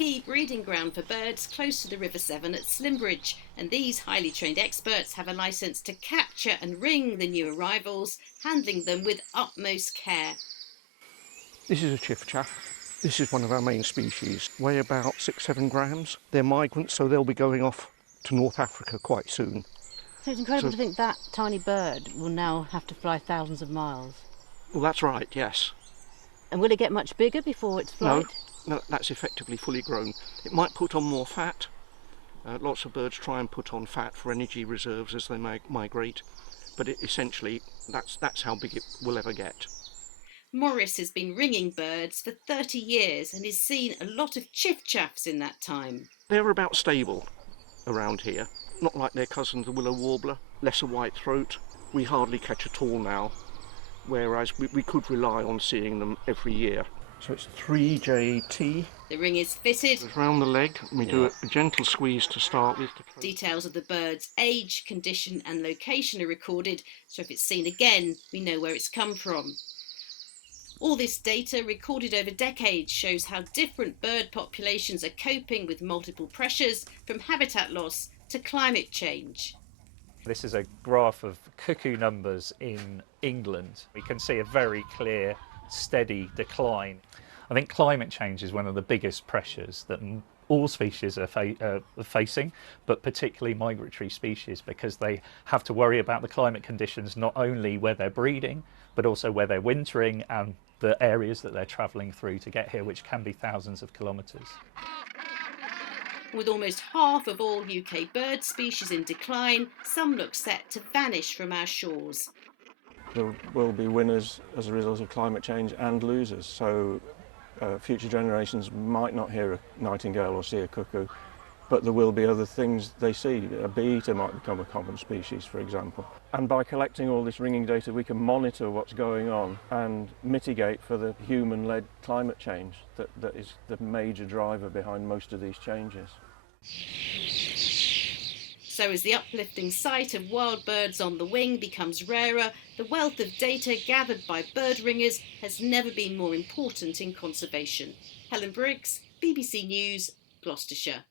key breeding ground for birds close to the River Severn at Slimbridge, and these highly trained experts have a licence to capture and ring the new arrivals, handling them with utmost care. This is a chiffchaff. This is one of our main species, weigh about 6-7 grams. They're migrants, so they'll be going off to North Africa quite soon. So it's incredible to think that tiny bird will now have to fly thousands of miles. Well, that's right, yes. And will it get much bigger before its flight? No, that's effectively fully grown. It might put on more fat. Lots of birds try and put on fat for energy reserves as they migrate, but essentially that's how big it will ever get. Maurice has been ringing birds for 30 years and has seen a lot of chiffchaffs in that time. They're about stable around here, not like their cousin the willow warbler, lesser white throat. We hardly catch at all now, whereas we could rely on seeing them every year. So it's 3JT. The ring is fitted. It's round the leg, and we do a gentle squeeze to start with. Details of the bird's age, condition and location are recorded, so if it's seen again, we know where it's come from. All this data, recorded over decades, shows how different bird populations are coping with multiple pressures, from habitat loss to climate change. This is a graph of cuckoo numbers in England. We can see a very clear, steady decline. I think climate change is one of the biggest pressures that all species are facing, but particularly migratory species, because they have to worry about the climate conditions, not only where they're breeding, but also where they're wintering and the areas that they're travelling through to get here, which can be thousands of kilometres. With almost half of all UK bird species in decline, some look set to vanish from our shores. There will be winners as a result of climate change and losers, so future generations might not hear a nightingale or see a cuckoo, but there will be other things they see. A bee-eater might become a common species, for example. And by collecting all this ringing data, we can monitor what's going on and mitigate for the human-led climate change that is the major driver behind most of these changes. So as the uplifting sight of wild birds on the wing becomes rarer, the wealth of data gathered by bird ringers has never been more important in conservation. Helen Briggs, BBC News, Gloucestershire.